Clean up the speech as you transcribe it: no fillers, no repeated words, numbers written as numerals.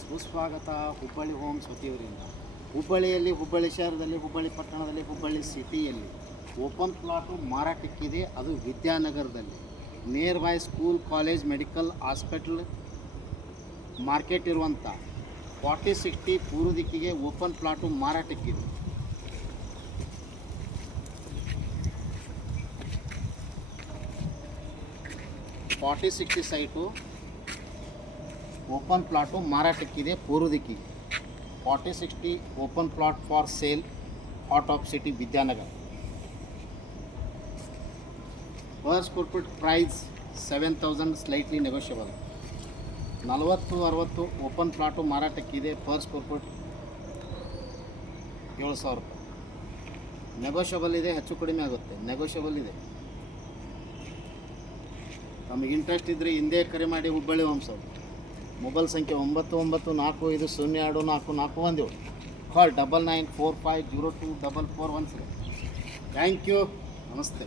ಸುಸ್ವಾಗತ ಹುಬ್ಬಳ್ಳಿ ಹೋಮ್ಸ್ ವತಿಯವರಿಂದ. ಹುಬ್ಬಳ್ಳಿಯಲ್ಲಿ, ಹುಬ್ಬಳ್ಳಿ ಶಹರದಲ್ಲಿ, ಹುಬ್ಬಳ್ಳಿ ಪಟ್ಟಣದಲ್ಲಿ, ಹುಬ್ಬಳ್ಳಿ ಸಿಟಿಯಲ್ಲಿ ಓಪನ್ ಪ್ಲಾಟು ಮಾರಾಟಕ್ಕಿದೆ. ಅದು ವಿದ್ಯಾನಗರದಲ್ಲಿ near by school, college, medical, hospital, market ಇರುವಂಥ 4060 ಪೂರ್ವ ದಿಕ್ಕಿಗೆ ಓಪನ್ ಪ್ಲಾಟು ಮಾರಾಟಕ್ಕಿದೆ. ಸೈಟು ಓಪನ್ ಪ್ಲಾಟು ಮಾರಾಟಕ್ಕಿದೆ ಪೂರ್ವ ದಿಕ್ಕಿಗೆ. 4060 open plot for sale, heart of city Vidyanagar. Per square feet price 7000, slightly negotiable. 40-60 open plot ಮಾರಾಟಕ್ಕಿದೆ. ಪರ್ ಸ್ಕ್ವೇರ್ ಫೀಟ್ 7000 ರೂಪಾಯಿ. ನೆಗೋಷಿಯಬಲ್ ಇದೆ, ಹೆಚ್ಚು ಕಡಿಮೆ ಆಗುತ್ತೆ, ನೆಗೋಷಿಯಬಲ್ ಇದೆ. ನಮಗೆ ಇಂಟ್ರೆಸ್ಟ್ ಇದ್ದರೆ ಹಿಂದೆ ಕರೆ ಮಾಡಿ. ಹುಬ್ಬಳ್ಳಿ ಹೋಮ್ಸ್ ಅವರು. ಮೊಬೈಲ್ ಸಂಖ್ಯೆ 9945024417. ಕಾಲ್ 9945024417. ಥ್ಯಾಂಕ್ ಯು, ನಮಸ್ತೆ.